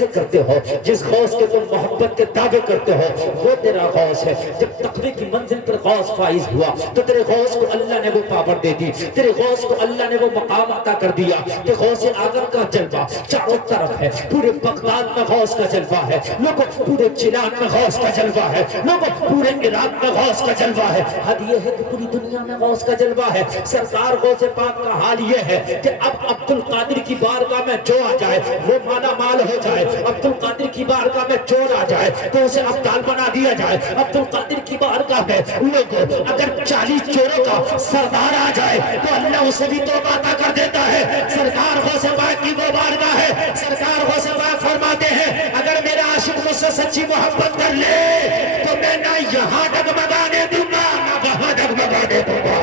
سے کرتے ہو، جس غوث کے تم محبت کے دعوے کرتے ہو، وہ تیرا غوث ہے۔ جب تقوی کی منزل پر غوث فائز ہوا تو تیرے غوث کو اللہ نے وہ پاور دے دی، تیرے غوث کو اللہ نے وہ مقام عطا کر دیا کہ غوث اعظم کا جلوہ چاروں طرف ہے، پورے بغداد میں غوث کا جلوہ ہے، لوگوں پورے چنان میں غوث کا جلوہ ہے، لوگوں پورے عراق میں غوث کا جلوہ ہے۔ حد یہ ہے کہ پوری دنیا میں غوث کا جلوہ ہے۔ سرکار غوث پاک کا حال یہ ہے کہ اب عبد القادر کی بارگاہ میں جو آ جائے وہ مالا مال ہو جائے، عبد القادر کی بارگاہ میں چور آ جائے تو اسے ابدال بنا دیا جائے، عبد القادر کی بارگاہ میں لوگوں اگر 40 چوروں کا سردار آ جائے تو اللہ اسے بھی توبہ عطا کر دیتا ہے۔ سرکار غوث پاک کی وہ بارگاہ ہے، سرکار غوث پاک فرماتے ہیں اگر میرا عاشق مجھ سے سچی محبت کر لے تو میں نہ یہاں ڈگمگانے دوں گا نہ وہاں ڈگمگانے دوں گا،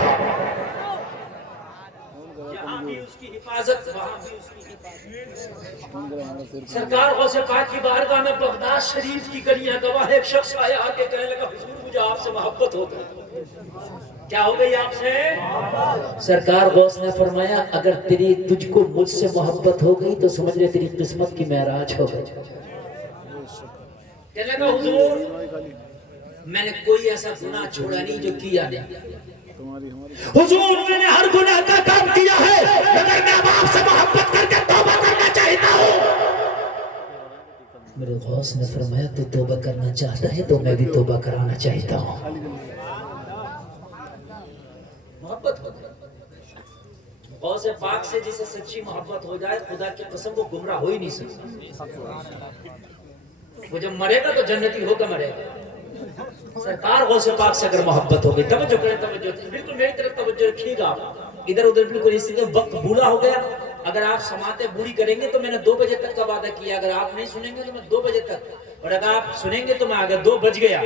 یہاں بھی اس کی حفاظت وہاں بھی اس کی حفاظت۔ سرکار غوث پاک کی بارگاہ میں بغداد شریف کی گلیاں گواہ، ایک شخص آیا آ کے کہنے لگا حضور مجھے آپ سے محبت ہو گئی۔ کیا ہو گئی آپ سے؟ سرکار غوث نے فرمایا اگر تجھ کو مجھ سے محبت ہو گئی تو سمجھ لے تیری قسمت کی معراج ہو گئی۔ کہنے لگا حضور میں نے کوئی ایسا گناہ چھوڑا نہیں جو کیا نہیں، حضور میں نے ہر گناہ کا کام کیا ہے مگر میں اب آپ سے محبت کر کے توبہ کرنا چاہتا ہوں۔ میرے غوث نے فرمایا تو توبہ کرنا چاہتا ہے تو میں بھی توبہ کرانا چاہتا ہوں۔ محبت ہو جائے غوث پاک سے جسے سچی محبت ہو جائے خدا کی قسم وہ گمراہ ہو ہی نہیں سکتا، وہ جب مرے گا تو جنتی ہوگا مرے گا۔ سرکار غوث پاک سے اگر محبت ہو گئی، توجہ کریں توجہ بالکل میری طرف توجہ رکھیے گا، ادھر ادھر بالکل اسی لیے وقت بوڑھا ہو گیا۔ اگر آپ سماعتیں بوڑھی کریں گے تو میں نے 2 بجے تک کا وعدہ کیا، اگر آپ نہیں سنیں گے تو میں 2 بجے تک، اور اگر آپ سنیں گے تو میں اگر 2 بج گیا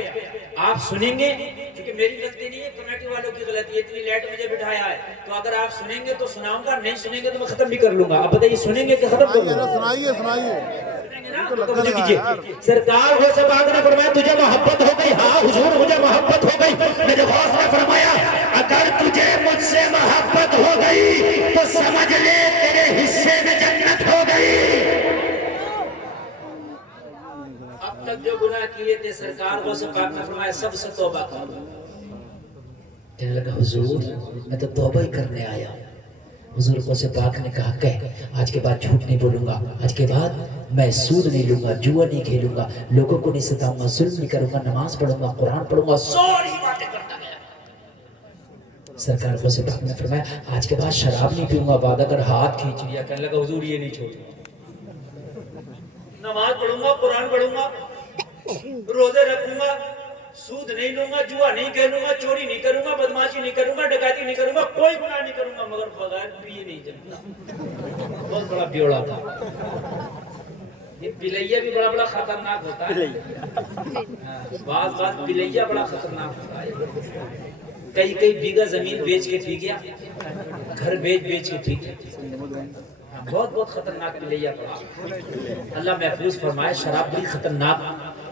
آپ سنیں گے، کیونکہ میری غلطی نہیں ہے کمیٹی والوں کی غلطی ہے، اتنی لیٹ مجھے بٹھایا ہے، تو اگر آپ سنیں گے تو سناؤں گا، نہیں سنیں گے تو میں ختم بھی کر لوں گا۔ اب بتائیے سنیں گے کہ ختم کر لوں گا؟ سنائیے سرکار غوث پاک نے فرمایا تجھے محبت ہو گئی؟ ہاں حضور مجھے محبت ہو گئی۔ میرے غوث نے فرمایا اگر تجھے مجھ سے محبت ہو گئی تو سمجھ لے تیرے حصے میں جنت ہو گئی۔ اب تک جو گناہ کیے تھے سرکار غوث پاک نے فرمایا سب سے توبہ کرو۔ کہنے لگا حضور میں تو توبہ ہی کرنے آیا۔ حضور غوث پاک نے کہا کہ آج کے بعد جھوٹ نہیں بولوں گا، آج کے بعد میں سود نہیں لوں گا، جوا نہیں کھیلوں گا، لوگوں کو نہیں ستاؤں گا، ظلم نہیں کروں گا، نماز پڑھوں گا، قرآن پڑھوں گا، ساری باتیں کرتا گیا۔ سرکار غوث پاک نے فرمایا آج کے بعد شراب نہیں پیوں گا، وعدہ کر ہاتھ کھینچ لیا۔ کہنے لگا حضور یہ نہیں چھوڑوں گا، نماز پڑھوں گا، قرآن پڑھوں گا، روزے رکھوں گا، سود نہیں لوں گا، جوا نہیں کھیلوں گا، چوری نہیں کروں گا، بدماشی نہیں کروں گا، ڈکیتی نہیں کروں گا، کوئی گناہ نہیں کروں گا، مگر بغیر پیے نہیں جلتا۔ بہت بڑا بیوڑا تھا یہ پلیا بھی بڑا خطرناک ہوتا ہے، بعض پلیا بڑا خطرناک ہوتا ہے۔ کئی بیگہ زمین بیچ کے پی گیا، گھر بیچ کے پی گیا، بہت خطرناک پلیا پڑا۔ اللہ محفوظ فرمائے شراب بڑی خطرناک،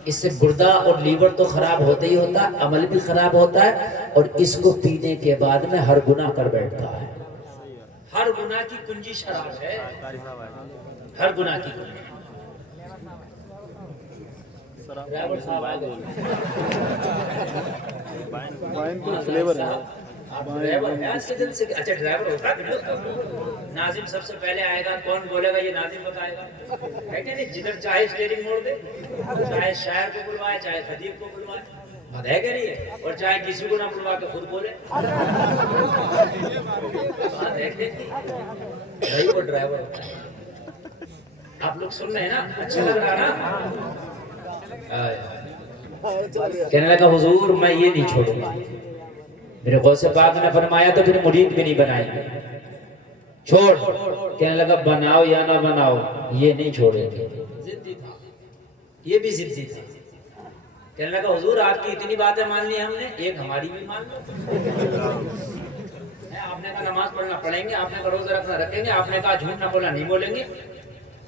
اس سے گردہ اور لیور تو خراب ہوتا ہی ہوتا ہے، عمل بھی خراب ہوتا ہے، اور اس کو پینے کے بعد میں ہر گناہ کر بیٹھتا ہے۔ ہر گناہ کی کنجی شراب ہے، ہر گناہ کی کنجی۔ ڈرائیور صاحب آ گئے، وائن تو فلیور ہے، آپ ڈرائیور ہیں اس کے دل سے؟ اچھا ڈرائیور ہوتا ہے۔ ناظم سب سے پہلے آئے گا، کون بولے گا یہ ناظم بتائے گا، ہے کہ نہیں؟ جدھر چاہے اسٹیئرنگ موڑ دے، چاہے شاعر کو بلوائے، چاہے خطیب کو بلوائے، بات ہے کہ نہیں ہے؟ اور چاہے کسی کو نہ بلوا کے خود بولے، بات ہے کہ نہیں؟ وہ ڈرائیور ہوتا ہے۔ آپ لوگ سن رہے ہیں نا، اچھا لگ رہا نا؟ کہنے لگا حضور میں یہ نہیں چھوڑوں گا۔ میرے غوث پاک نے فرمایا تو پھر مرید بھی نہیں بنائیں گے، چھوڑ۔ کہنے لگا بناؤ یا نہ بناؤ یہ نہیں چھوڑیں گے۔ ضدی تھا، یہ بھی ضدی تھا۔ کہنے لگا حضور آپ کی اتنی باتیں مان لی ہم نے، ایک ہماری بھی مان لو۔ آپ نے کہا نماز پڑھنا پڑھیں گے، آپ نے کہا روزہ رکھنا رکھیں گے، آپ نے کہا جھوٹ نہ بولنا نہیں بولیں گے۔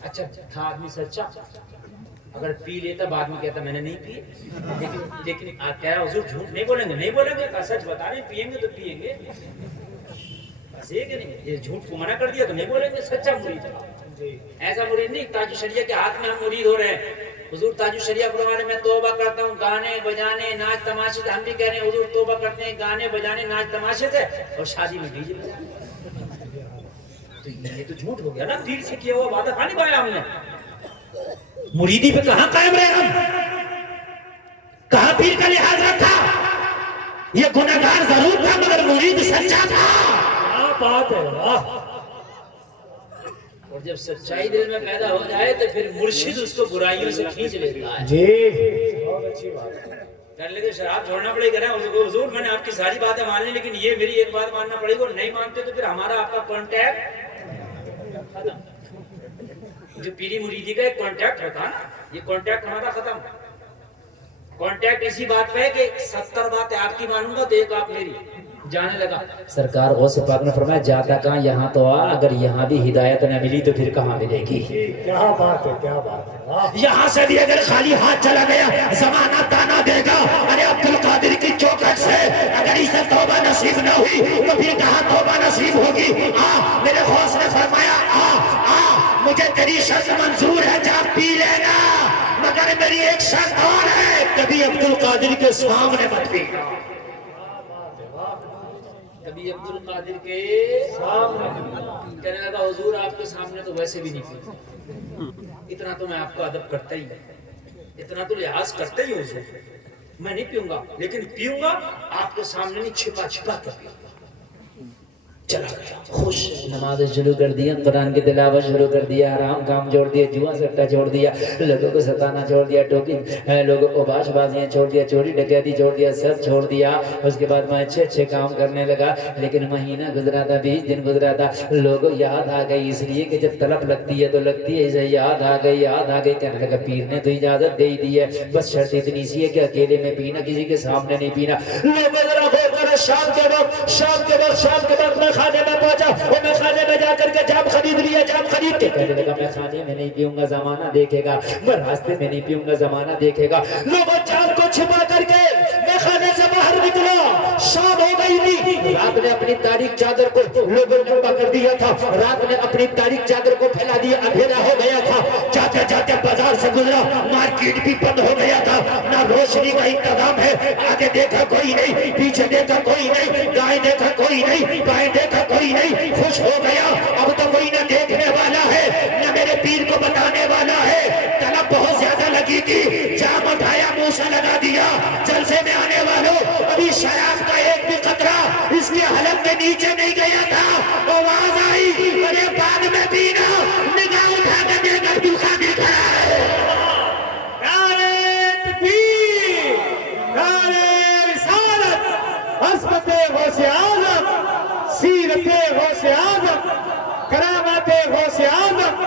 اچھا تھا آدمی سچا، اگر پی لیتا بعد میں کہتا میں نے نہیں پی، لیکن کہہ رہا حضور جھوٹ نہیں بولیں گے، نہیں بولیں گے، سچ بتا رہے ہیں، پیئیں گے تو پیئیں گے، بس یہ کہ نہیں، یہ جھوٹ کو منع کر دیا تو نہیں بولیں گے، سچا مرید تھا۔ ایسا مرید نہیں تاج شریعہ کے ہاتھ میں ہم مرید ہو رہے ہیں. حضور تاج شریعہ فرمانے میں توبہ کرتا ہوں گانے بجانے ناچ تماشے سے. ہم بھی کہہ رہے ہیں حضور توبہ کرتے ہیں گانے بجانے ناچ تماشے سے اور شادی میں ڈیجے بجانے. تو یہ تو جھوٹ ہو گیا نا. پیر سے کیا ہوا وعدہ کہاں نبھایا ہم نے؟ مریدی پہ کہاں قائم رہے ہم؟ کہاں پیر کا لحاظ رکھا؟ یہ گناہگار ضرور تھا مگر مرید سچا تھا. کیا بات ہے. واہ. اور جب سچائی دل میں پیدا ہو جائے تو پھر مرشد اس کو برائیوں سے کھینچ لیتا ہے. جی بہت اچھی بات ہے. کہنے لگے شراب چھوڑنا پڑے گا. حضور میں نے آپ کی ساری باتیں مان لی لیکن یہ میری ایک بات ماننا پڑے گا. نہیں مانتے تو پھر ہمارا آپ کا کانٹیکٹ ختم. جو پیری مریدی کا ایک کانٹیکٹ ہوتا نا یہ کانٹیکٹ ہمارا ختم. کانٹیکٹ اسی بات پہ ہے کہ 70 باتیں آپ کی مانوں گا تو ایک آپ میری. جانے لگا. سرکار غوث پاک نے فرمایا جاتا کہاں یہاں تو آ. اگر یہاں بھی ہدایت نہ ملی تو پھر کہاں ملے گی؟ کیا بات ہے. کیا بات ہے. یہاں سے بھی اگر خالی ہاتھ چلا گیا زمانہ تانا دے گا. ارے عبد القادر کی چوکھٹ سے اگر اسے توبہ نصیب نہ ہوئی تو پھر کہاں توبہ نصیب ہوگی؟ میرے غوث نے فرمایا مجھے تیری شرط منظور ہے جا پی لینا مگر میری ایک شرط اور ہے کبھی عبد القادر کے سامنے مت پینا. کبھی عبد القادر کے سامنے. کہنے لگا حضور آپ کے سامنے تو ویسے بھی نہیں پیتا. اتنا تو میں آپ کا ادب کرتا ہی اتنا تو لحاظ کرتا ہی حضور. میں نہیں پیوں گا لیکن پیوں گا آپ کے سامنے نہیں چھپا چھپا کر پیوں گا. چلا گیا خوش. نماز شروع کر دیا قرآن کی تلاوت شروع کر دیا. حرام کام چھوڑ دیا جوا سٹا چھوڑ دیا لوگوں کو ستانا چھوڑ دیا ٹوکی لوگوں کو باش بازیاں چھوڑ دیا چوری ڈکیتی چھوڑ دیا سب چھوڑ دیا. اس کے بعد میں اچھے کام کرنے لگا. لیکن مہینہ گزرا تھا 20 دن گزرا تھا. لوگوں یاد آ گئی اس لیے کہ جب طلب لگتی ہے تو لگتی ہے اسے یاد آ گئی یاد آ گئی. کہنے لگا پیر نے تو اجازت دے دی ہے بس شرط اتنی سی ہے کہ اکیلے میں پینا کسی کے سامنے نہیں پینا. لوگوں ذرا غور کرو. شام کے وقت میں خانے میں پہنچا اور میں خانے میں جا کر کے جام خرید لیا. جام خرید کے کہنے لگا میں خانے میں نہیں پیوں گا زمانہ دیکھے گا. میں راستے میں نہیں پیوں گا زمانہ دیکھے گا. لوگوں جام کو چھپا کر کے میں خانے سے باہر نکلا. شام ہو گئی تھی. رات نے اپنی تاریک چادر کو لوگوں نے پکڑ دیا تھا. رات نے اپنی تاریک چادر کو پھیلا دیا. اندھیرا ہو گیا تھا. جاتے جاتے بازار سے گزرا. مارکیٹ بھی بند ہو گیا تھا. نہ روشنی کا انتظام ہے. آگے دیکھا کوئی نہیں پیچھے دیکھا کوئی نہیں. دائیں دیکھا کوئی نہیں بائیں دیکھا کوئی نہیں. خوش ہو گیا اب تو کوئی نہ دیکھنے والا ہے نہ میرے پیر کو بتانے والا ہے. طلب بہت زیادہ لگی تھی. جام اٹھایا منہ سے لگا دیا. جلسے میں آنے والوں ابھی شراب کا ایک بھی قطرہ اس کے حلق کے نیچے نہیں گیا تھا. آواز آئی ارے بعد میں پینا. نگاہ اٹھا کر دیکھ عبد القادر کھڑا ہے. نعرہ تکبیر نعرہ رسالت عظمت غوث اعظم سیرت غوث اعظم کرامات غوث اعظم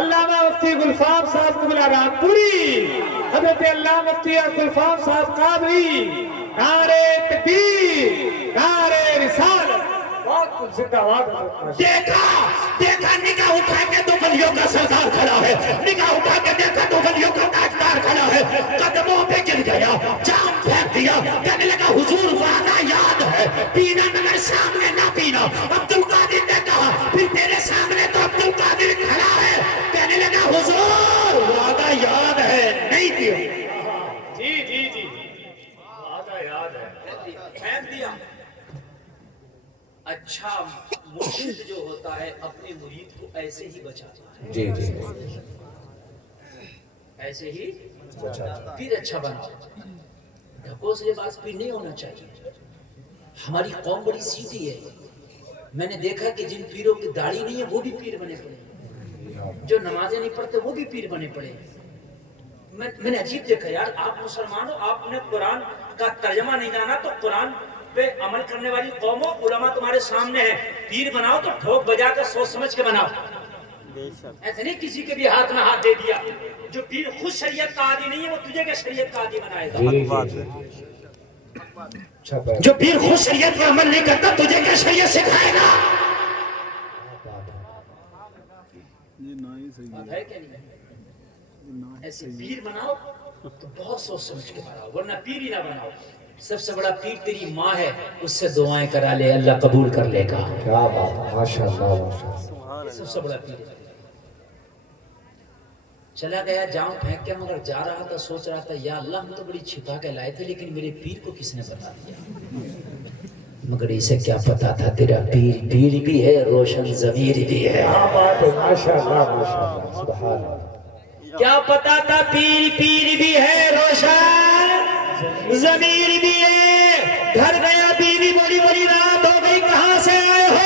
علامہ مفتی گلفام صاحب قبلہ رام پوری حضرت علامہ مفتی گلفام صاحب قادری. نعرہ تکبیر نعرہ رسالت. دیکھا نگاہ اٹھا کے دو ولیوں کا سردار کھڑا ہے. نگاہ اٹھا کے دیکھا دو ولیوں کا تاجدار کھڑا ہے. قدموں پہ گر گیا جام پھینک دیا. کہنے لگا حضور وعدہ یاد ہے پینا مگر سامنے نہ پینا. عبد القادر نے کہا پھر تیرے سامنے تو عبد القادر کھڑا ہے. کہنے لگا حضور وعدہ یاد ہے نہیں پیو. جی وعدہ یاد ہے پھینک دیا. اچھا مرشد جو ہوتا ہے اپنے مرید کو ایسے ہی بچاتا ہے. جی ایسے ہی پھر اچھا بنا. ڈھکو سے لباس پیر نہیں ہونا چاہیے. ہماری قوم بڑی سیدھی ہے. میں نے دیکھا کہ جن پیروں کی داڑھی نہیں ہے وہ بھی پیر بنے پڑے. جو نمازیں نہیں پڑھتے وہ بھی پیر بنے پڑے. میں نے عجیب دیکھا یار آپ مسلمان ہو آپ نے قرآن کا ترجمہ نہیں جانا تو قرآن پہ عمل کرنے والی قوموں علماء تمہارے سامنے ہیں. پیر بناؤ تو ٹھوک بجا کر سوچ سمجھ کے بناؤ. ایسے نہیں کسی کے بھی ہاتھ میں ہاتھ دے دیا. جو پیر خود شریعت کا عادی نہیں ہے وہ تجھے کہ شریعت کا عادی بنائے گا. جو پیر خود شریعت پر عمل نہیں کرتا تجھے کہ شریعت سکھائے گا. ہے کہ نہیں؟ ایسے پیر بناؤ تو بہت سوچ سمجھ کے بناؤ ورنہ پیر ہی نہ بناؤ. سب سے بڑا پیر تیری ماں ہے اس سے دعائیں کرا لے اللہ قبول کر لے گا. کیا بات ہے ماشاءاللہ. سب سے بڑا پیر چلا گیا جام پھینک کے، مگر جا رہا تھا سوچ رہا تھا یا اللہ ہم تو بڑی چھپا کے لائے تھے لیکن میرے پیر کو کس نے بتا دیا؟ مگر اسے کیا پتا تھا تیرا پیر پیر بھی ہے، روشن ضمیر بھی ہے۔ ماشاءاللہ سبحان اللہ۔ کیا پتا تھا پیر پیر بھی ہے، روشن ضمیر بھی ہے۔ گھر گیا، بیوی بڑی بڑی رات ہو گئی، کہاں سے آئے ہو؟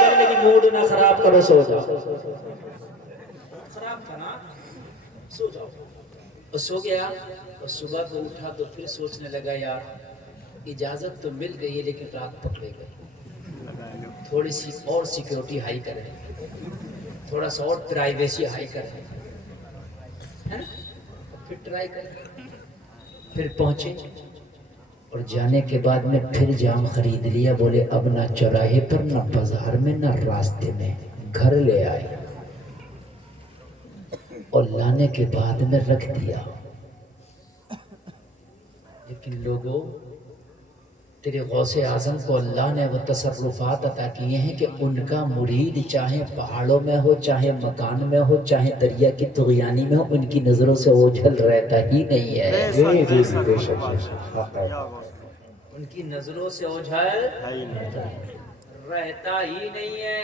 کرنے کی موڈ نہ خراب کرو، سو جاؤ، خراب کرنا، سو جاؤ۔ اور سو گیا، اور صبح کو اٹھا تو پھر سوچنے لگا یار اجازت تو مل گئی ہے لیکن رات پکڑے گئی، تھوڑی سی اور سیکیورٹی ہائی کریں، تھوڑا سا اور پرائیویسی ہائی کریں، پھر ٹرائی کریں۔ پھر پہنچے اور جانے کے بعد میں پھر جام خرید لیا، بولے اب نہ چوراہے پر نہ بازار میں نہ راستے میں، گھر لے آئے اور لانے کے بعد میں رکھ دیا۔ لیکن لوگوں، تیرے غوث اعظم کو اللہ نے وہ تصرفات عطا کیے ہیں کہ ان کا مرید چاہے پہاڑوں میں ہو، چاہے مکان میں ہو، چاہے دریا کی طغیانی میں ہو، ان کی نظروں سے اوجھل رہتا ہی نہیں ہے۔ جی جی بے شک حق ہے۔ ان کی نظروں سے اوجھل رہتا ہی نہیں ہے۔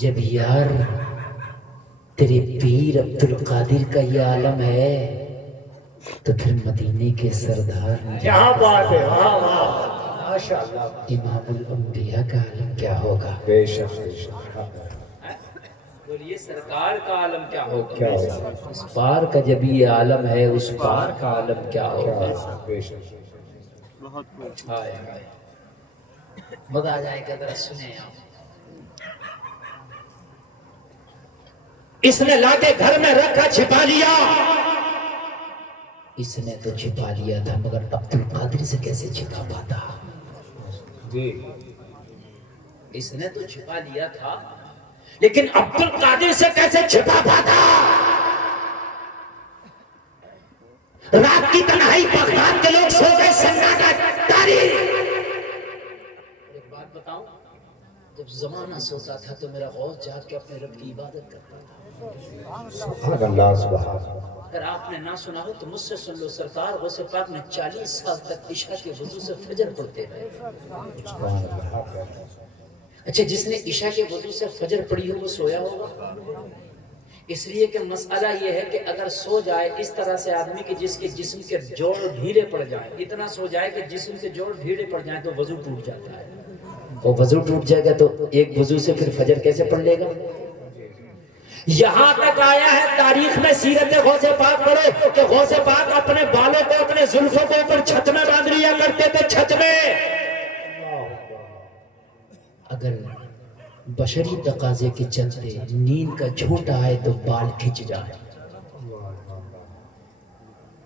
جب یار تیرے پیر عبدالقادر کا یہ عالم ہے تو پھر مدینے کے سردار کیا بات ہے، واہ واہ ماشاءاللہ۔ امام الانبیاء کا عالم کیا ہوگا؟ بے شک بے شک حق ہے۔ بولیے سرکار کا عالم کیا ہوگا؟ کیا ہوگا؟ اس پار کا جب یہ عالم ہے، اس پار کا عالم کیا کیا ہوگا؟ ہوگا؟ بے شک۔ ہائے ہائے، مزہ آ جائے گا، ذرا سنیں آپ۔ اس نے لا کے گھر میں رکھا، چھپا لیا۔ اس نے تو چھپا لیا تھا مگر عبدالقادر سے کیسے چھپا پاتا؟ جی اس نے تو چھپا لیا تھا لیکن عبدالقادر سے کیسے چھپا پاتا؟ رات کی تنہائی، بغداد کے لوگ سو گئے، سناٹا طاری۔ ایک بات بتاؤں، جب زمانہ سوتا تھا تو میرا غوث جاگ کے اپنے رب کی عبادت کرتا تھا۔ سبحان اللہ سبحان اللہ۔ اگر آپ نے نہ سنا ہو تو مجھ سے سن لو، سرکار غوث پاک نے 40 سال تک عشاء کے وضو سے فجر پڑھتے رہے۔ سبحان اللہ حق ہے۔ اچھا، جس نے عشاء کے وضو سے فجر پڑھی ہو وہ سویا ہوگا؟ اس لیے کہ مسئلہ یہ ہے کہ اگر سو جائے اس طرح سے آدمی کہ جس کے جسم کے جوڑ ڈھیلے پڑ جائیں، اتنا سو جائے کہ جسم کے جوڑ ڈھیلے پڑ جائیں تو وضو ٹوٹ جاتا ہے۔ وہ وضو ٹوٹ جائے گا تو ایک وضو سے پھر فجر کیسے پڑھ لے گا؟ یہاں تک آیا ہے تاریخ میں، سیرت غوث پاک پڑھو کہ غوث پاک اپنے بالوں کو اپنے زلفوں کو اوپر چھت میں باندھ لیا کرتے تھے، چھت میں۔ اگر بشری تقاضے کے چلتے نیند کا جھوٹا آئے تو بال کھچ جائے۔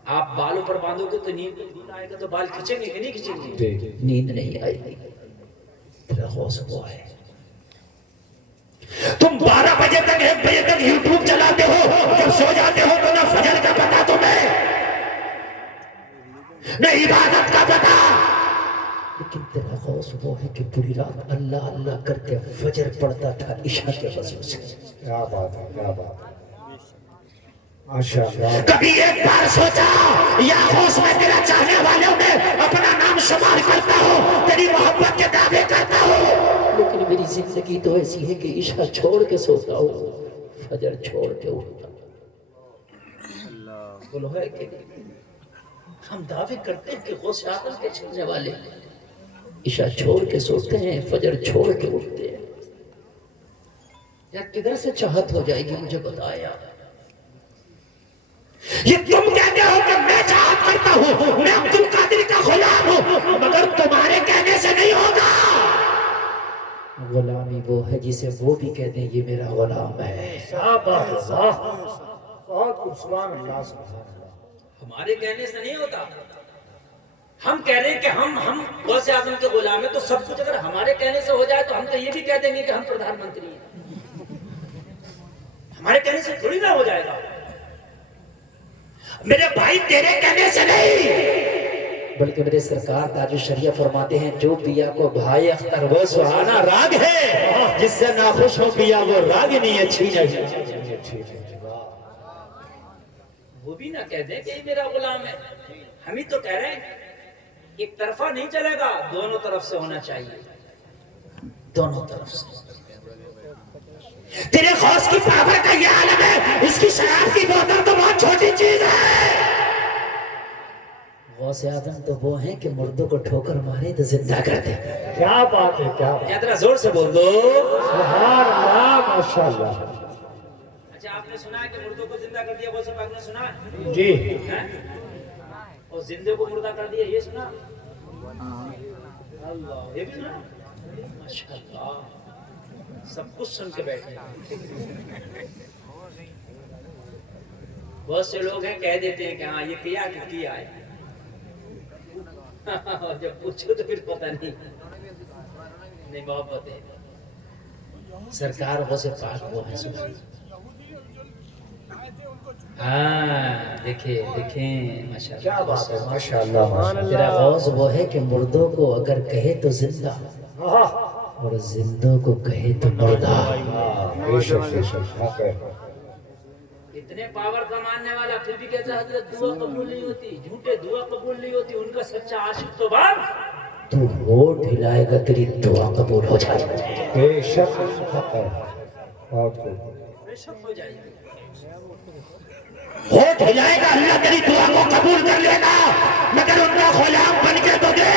آپ بالوں پر باندھو گے تو نیند کا جھوٹا آئے گا تو بال کھچیں گے کہ نہیں کھچیں گے؟ نیند نہیں آئے گی۔ تیرا غوث وہ ہے۔ تم 12 بجے تک 1 بجے تک یوٹیوب چلاتے ہو، جب سو جاتے ہو تو نہ فجر کا پتا تمہیں، نہ عبادت کا پتا۔ لیکن تیرا غوث وہ ہے کہ پوری رات اللہ اللہ کرتے فجر پڑھتا تھا عشاء کے وضو سے۔ کیا بات ہے، کیا بات ہے ماشاءاللہ۔ کبھی ایک بار سوچا یا غوث میں تیرا چاہنے والوں میں اپنا نام شمار کرتا ہو، تیری محبت کے دعوے کرتا ہو، لیکن میری زندگی تو ایسی ہے کہ عشاء چھوڑ کے سوتا ہوں، فجر چھوڑ کے اٹھتا ہوں۔ بولو ہے کہ ہم دعوے کرتے ہیں کہ غوث اعظم کے چلنے والے عشاء چھوڑ کے سوتے ہیں، فجر چھوڑ کے اٹھتے ہیں۔ یا کدھر سے چاہت ہو جائے گی مجھے بتایا؟ یہ تم کہتے ہو کہ میں چاہت کرتا ہوں، میں عبدالقادر کا غلام ہوں، مگر تمہارے کہنے سے نہیں ہوگا۔ غلامی وہ ہے جسے وہ بھی کہتے ہیں یہ میرا غلام ہے۔ بہت خوب، سبحان اللہ سبحان اللہ۔ ہمارے کہنے سے نہیں ہوتا۔ ہم کہہ رہے ہیں کہ ہم غوث اعظم کے غلام ہیں، تو سب کچھ اگر ہمارے کہنے سے ہو جائے تو ہم تو یہ بھی کہہ دیں گے کہ ہم پردھان منتری ہیں۔ ہمارے کہنے سے تھوڑی نہ ہو جائے گا۔ میرے بھائی تیرے کہنے سے نہیں، بلکہ میرے سرکار تاج الشریعہ فرماتے ہیں جو پیا کو بھائی اختر وہ سہانا راگ ہے، جس سے ناخوش ہو پیا وہ راگ نہیں اچھی نہیں۔ ٹھیک ہے وہ بھی نہ کہہ دیں کہ یہ میرا غلام ہے. ہم ہی تو کہہ رہے ہیں ایک طرفہ نہیں چلے گا, دونوں طرف سے ہونا چاہیے, دونوں طرف سے. تیرے غوث کی پاور کا یہ عالم ہے, اس کی شراب کی بوتل تو بہت چھوٹی چیز ہے. غوث اعظم تو وہ ہیں کہ مردوں کو ٹھوکر مارے تو زندہ کر دے. کیا بات ہے, کیا بات. ذرا زور سے بول دو. سبحان اللہ, ماشاءاللہ. اچھا آپ نے سنا ہے کہ مردوں کو زندہ کر دیا, غوث پاک نے سنا ہے؟ جی. اور زندے کو مردہ کر دیا, یہ سنا؟ اللہ, یہ بھی سنا؟ ماشاءاللہ, سب کچھ سن کے بیٹھے. بہت سے لوگ ہیں کہہ دیتے ہیں کہ ہاں یہ کیا کہ کیا ہے, جب پوچھو تو پھر پتہ نہیں محبت ہے. سرکار غوث پاک وہ ہے. ہاں دیکھیں ماشاءاللہ, کیا بات ہے, ماشاءاللہ, ماشاءاللہ. تیرا غوث وہ ہے کہ مردوں کو اگر کہے تو زندہ, اور زندوں کو کہے تو مردہ. بے شک, بے شک, حق ہے. اتنے پاور کا ماننے والا پھر بھی کہتا ہے حضرت دعا قبول نہیں ہوتی, جھوٹے دعا قبول نہیں ہوتی. ان کا سچا عاشق تو بات تو ہونٹ ہلائے گا تیری دعا قبول ہو جائے گی. بے شک, حق ہے. بہت خوب. بے شک ہو جائے گی. ہونٹ ہلائے گا, اللہ تیری دعا کو قبول کر لے گا, مگر ان کا غلام بن کے تو دے.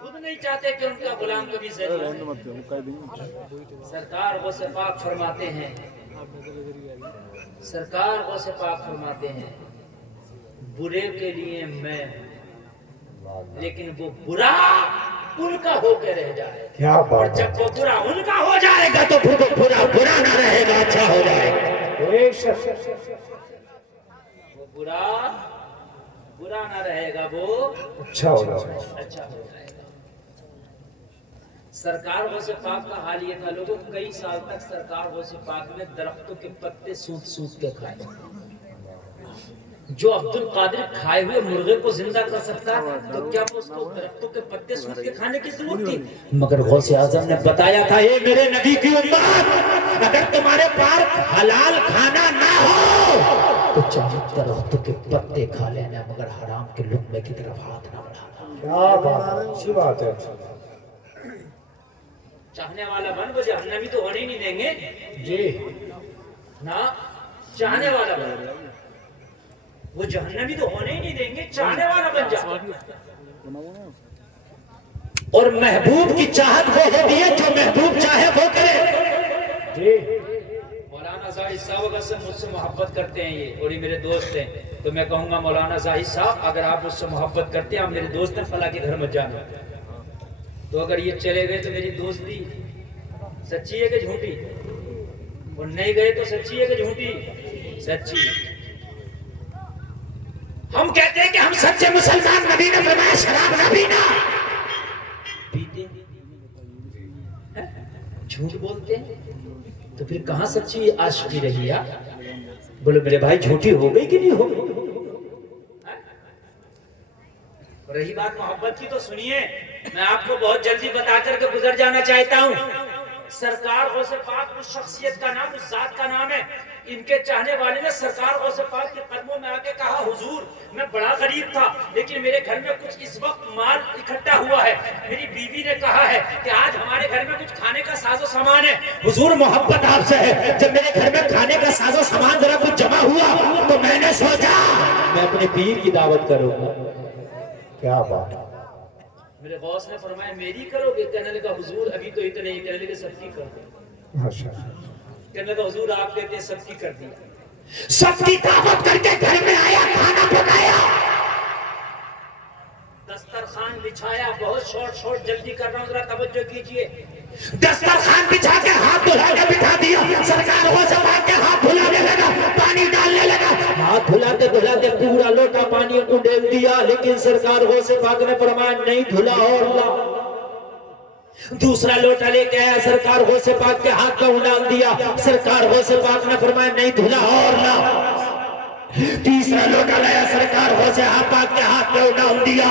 خود نہیں چاہتے کہ ان کا غلام کبھی ذلیل ہو. سرکار غوث پاک فرماتے ہیں, سرکار غوث پاک فرماتے ہیں برے کے لیے میں ہوں, لیکن وہ برا ان کا ہو کے رہ جائے. کیا اور بات ہے. جب وہ برا ان کا ہو جائے گا تو پھر وہ برا نہ رہے گا, اچھا ہو جائے گا. بے شک, وہ برا نہ رہے گا, وہ اچھا ہو جائے. اچھا ہو جائے گا. سرکار غوث پاک کا حال یہ تھا, لوگوں کئی سال تک سرکار غوث پاک نے درختوں کے پتے سوت کے کھائے. جو عبد القادر کھائے ہوئے مرغے کو زندہ کر سکتا تو کیا وہ اس کو درختوں کے پتے سوت کے کھانے کی ضرورت تھی؟ مگر غوث اعظم نے بتایا تھا, اے میرے نبی کی امت, اگر تمہارے پاس حلال کھانا نہ ہو تو چاہے درختوں کے پتے کھا لینا, مگر حرام کے لقمے کی طرف ہاتھ نہ بڑھانا. کیا بات ہے, اچھی بات ہے. چاہنے والا بن, وہ جہنمی تو ہونے ہی نہیں دیں گے جی. نا, چاہنے والا بن, وہ جہنمی تو ہونے ہی نہیں دیں گے, چاہنے والا بن جا. اور محبوب کی چاہت وہ ہوتی ہے جو محبوب چاہے وہ کرے. جی. مولانا زاہد صاحب اگر سے مجھ سے محبت کرتے ہیں یہ, اور یہ میرے دوست ہیں, تو میں کہوں گا مولانا زاہد صاحب اگر آپ مجھ سے محبت کرتے ہیں, آپ میرے دوست ہیں, فلاں کے گھر مت جانا. تو اگر یہ چلے گئے تو میری دوستی سچی ہے کہ جھوٹی, اور نہیں گئے تو سچی ہے کہ جھوٹی؟ سچی. ہم کہتے ہیں کہ ہم سچے مسلمان, نبی نے فرمایا شراب نہ پینا, پیتے جھوٹ بولتے ہیں, تو پھر کہاں سچی عاشقی رہی ہے؟ بولو میرے بھائی جھوٹی ہو گئی کہ نہیں ہو گئی؟ رہی بات محبت کی تو سنیے, میں آپ کو بہت جلدی بتا کر کے گزر جانا چاہتا ہوں. سرکار غوث پاک اس شخصیت کا نام, اس ذات کا نام ہے. ان کے چاہنے والے نے سرکار غوث پاک کے قدموں میں آ کے کہا, حضور میں بڑا غریب تھا, لیکن میرے گھر میں کچھ اس وقت مال اکٹھا ہوا ہے. میری بیوی نے کہا ہے کہ آج ہمارے گھر میں کچھ کھانے کا ساز و سامان ہے. حضور محبت آپ سے ہے, جب میرے گھر میں کھانے کا ساز و سامان ذرا کچھ جمع ہوا تو میں نے سوچا میں اپنے پیر کی دعوت کروں گا. کیا بات ہے. میرے غوث نے فرمایا میری کرو گے؟ کہنے لگا حضور ابھی تو اتنے ہی. کہنے لگے سب کی کر دیں. ماشاءاللہ. کہنے لگا حضور آپ کہتے ہیں سب کی کر دیا. سب کی دعوت کر کے گھر میں آیا, کھانا پکایا, دسترخوان بچھایا. بہت شارٹ جلدی کر رہا ہوں, ذرا توجہ کیجئے. دسترخوان بچھا کے ہاتھ دھلا کے بٹھا دیا. سرکار غوث پاک کے ہاتھ دھلانے لگا, پانی ڈالنے لگا. ہاتھ دھلاتے پورا لوٹا پانی کو ڈال دیا, لیکن سرکار غوث پاک نے فرمایا نہیں دھلا اور لا. دوسرا لوٹا لے کے آیا, سرکار غوث پاک کے ہاتھ کا ڈال دیا. سرکار غوث پاک نے فرمایا نہیں دھلا اور لا. تیسرا دوسرا لوٹا لایا سرکار غوث پاک کے ہاتھ میں ڈال دیا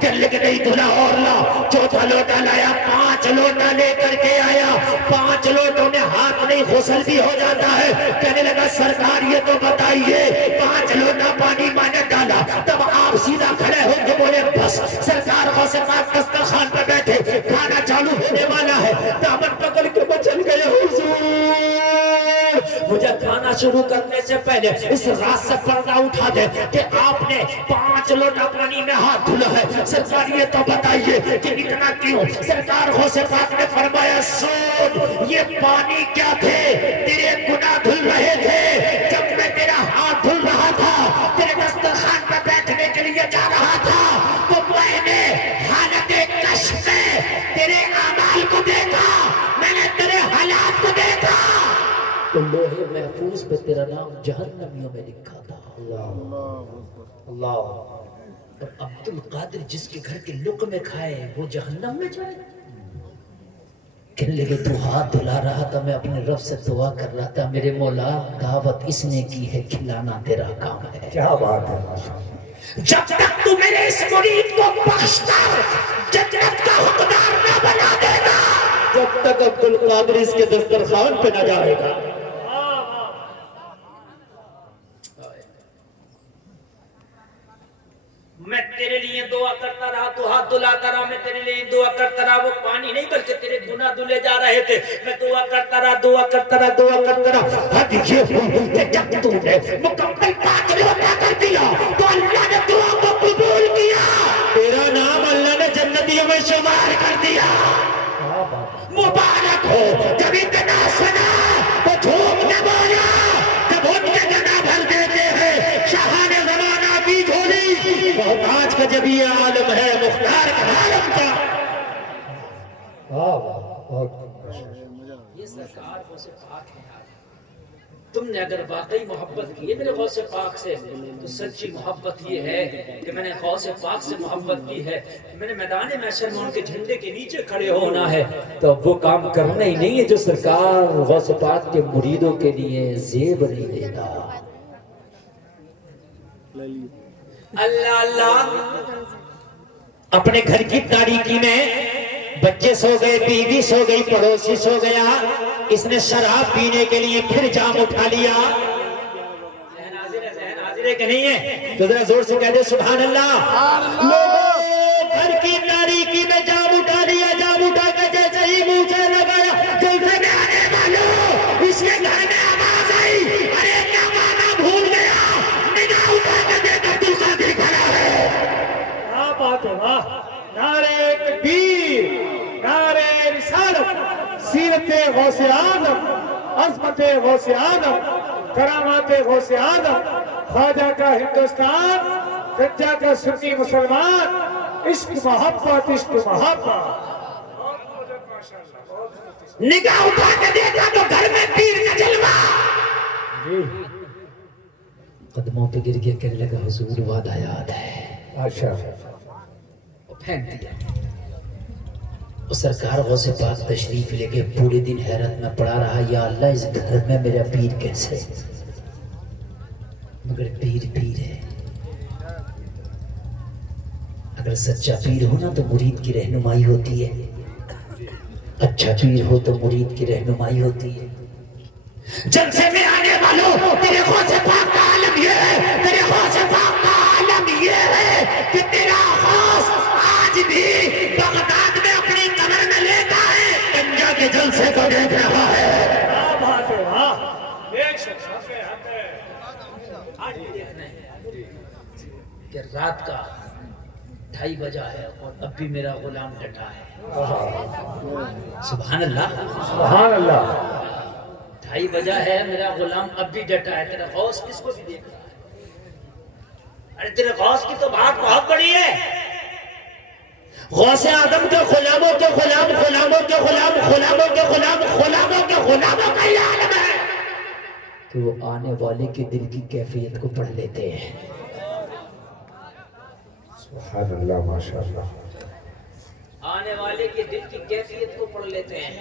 کہ لکھ نہیں دھلا اور لا. چوتھا لوٹا لایا 5 لوٹا لے کر کے آیا. 5 لوٹوں میں ہاتھ نہیں غسل بھی ہو جاتا ہے. کہنے لگا سرکار یہ تو بتائیے 5 لوٹا پانی میں نے ڈالا. تب آپ سیدھا کھڑے ہو کے بولے بس. سرکار غوث پاک دسترخوان پہ بیٹھے, کھانا چالو ہونے والا ہے. دامن پکڑ کے بچل گئے حضور مجھے کھانا شروع کرنے سے پہلے اس رات سے پردہ اٹھا دے کہ آپ نے 5 لوٹا پانی میں ہاتھ دھلا ہے. سرکار یہ تو بتائیے کہ اتنا کیوں؟ سرکار غوث پاک نے فرمایا سن, یہ پانی کیا تھے؟ تیرے گناہ دھل رہے تھے. جب میں تیرا ہاتھ دھل رہا تھا, تیرے دسترخوان پہ بیٹھنے کے لیے جا رہا تھا, تو میں نے حالت کشف میں تیرے اعمال کو دیکھا, میں نے تیرے حالات کو دیکھا. تو لوہے محفوظ پہ تیرا نام جہنمیوں میں لکھا تھا. اللہ. اور عبد القادر جس کے گھر کے لقمے کھائے وہ جہنم میں جائے. کہنے لگے تو ہاتھ دھلا رہا تھا, میں اپنے رب سے دعا کر رہا تھا, میرے مولا دعوت اس نے کی ہے, کھلانا تیرا کام ہے. کیا بات ہے. جب تک تو میرے اس مرید کو بخش کر جنت کا حقدار نہ بنا دے گا, جب تک عبد القادر اس کے دسترخوان پہ نہ جائے گا. میں تیرے لیے دعا کرتا رہا, تو ہاتھ دھلاتا رہا, میں تیرے لیے دعا کرتا رہا. وہ پانی نہیں بلکہ تیرے گناہ دھلے جا رہے تھے. میں دعا کرتا رہا, دعا کرتا رہا, دعا کرتا رہا. حد یہ ہوں کہ جب تو نے مکمل 5 لوٹا کر دیا تو اللہ نے دعا کو قبول کیا, تیرا نام اللہ نے جنتیوں میں شمار کر دیا. مبارک ہو. جب اتنا سنا تو جھوم نہ بولا, جب ان کے گناہ بھر دیتے ہیں شاہان زمانہ بھی جھولی. آج کا جب یہ عالم ہے مختار کا عالم کا. یہ سرکار غوث پاک ہے. تم نے اگر واقعی محبت کی ہے میرے غوث پاک سے, تو سچی محبت یہ ہے کہ میں نے غوث پاک سے محبت کی ہے. میں نے میدان محشر میں ان کے جھنڈے کے نیچے کھڑے ہونا ہے, تو وہ کام کرنا ہی نہیں ہے جو سرکار غوث پاک کے مریدوں کے لیے زیب نہیں دیتا. اللہ اللہ. اپنے گھر کی تاریکی میں بچے سو گئے, بیوی سو گئی, پڑوسی سو گیا, اس نے شراب پینے کے لیے پھر جام اٹھا لیا. ذہن حاضر ہے کہ نہیں ہے؟ تو ذرا زور سے کہہ دے سبحان اللہ. لوگوں گھر کی تاریکی میں جام اٹھا لیا, جام اٹھا کے جیسے ہی منہ سے لگایا, جلسے میں آنے والوں اس کے گھر میں آواز آئی, ارے کیا مانا بھول گیا, نگاہ اٹھا کے دیکھ عبد القادر کھڑا ہے. کیا بات ہے. واہ. نعرہ تکبیر, نعرہ رسالت, سیرت غوث آدم, عظمت غوث آدم, کرامات غوث آدم, خواجہ کا ہندوستان, گجا کا سنی مسلمان, عشق محبت, عشق محبت. نگاہ اٹھا کے دیکھا تو گھر میں پیر کا جلوہ. قدموں پہ گر کے کہنے لگا حضور وعدہ یاد ہے. اچھا. پھینک دیا. سرکار غوث پاک تشریف لے کے پورے دن حیرت میں پڑا رہا, یا اللہ اس گھر میں میرا پیر کیسے, مگر پیر پیر ہے. اگر سچا پیر ہو نا تو مرید کی رہنمائی ہوتی ہے, اچھا پیر ہو تو مرید کی رہنمائی ہوتی ہے. جلسے میں آنے والوں تیرے غوث پاک کا عالم یہ ہے, تیرے غوث پاک کا عالم یہ ہے کہ تیرا غوث آج بھی بغداد میں اپنی کمر میں لیتا ہے, گنجا کے جلسے کو دیکھ رہا ہے. کیا بات ہے. واہ. آج بھی دیکھنا ہے کہ رات کا 2:30 بجا ہے اور اب بھی میرا غلام ڈٹا ہے. سبحان اللہ. سبحان اللہ. 2:30 بجا ہے, میرا غلام اب بھی ڈٹا ہے. تیرا غوث کس کو بھی دیکھ رہا ہے. ارے تیرے غوث کی تو بات بہت بڑی ہے. غوث آدم کے غلاموں کے غلام, غلاموں کے غلام, غلاموں کے غلام, غلاموں کے غلاموں کا یہ عالم ہے کہ وہ آنے والے کے دل کی کیفیت کو پڑھ لیتے ہیں. سبحان اللہ. ماشاء اللہ. آنے والے کے دل کی کیفیت کو پڑھ لیتے ہیں.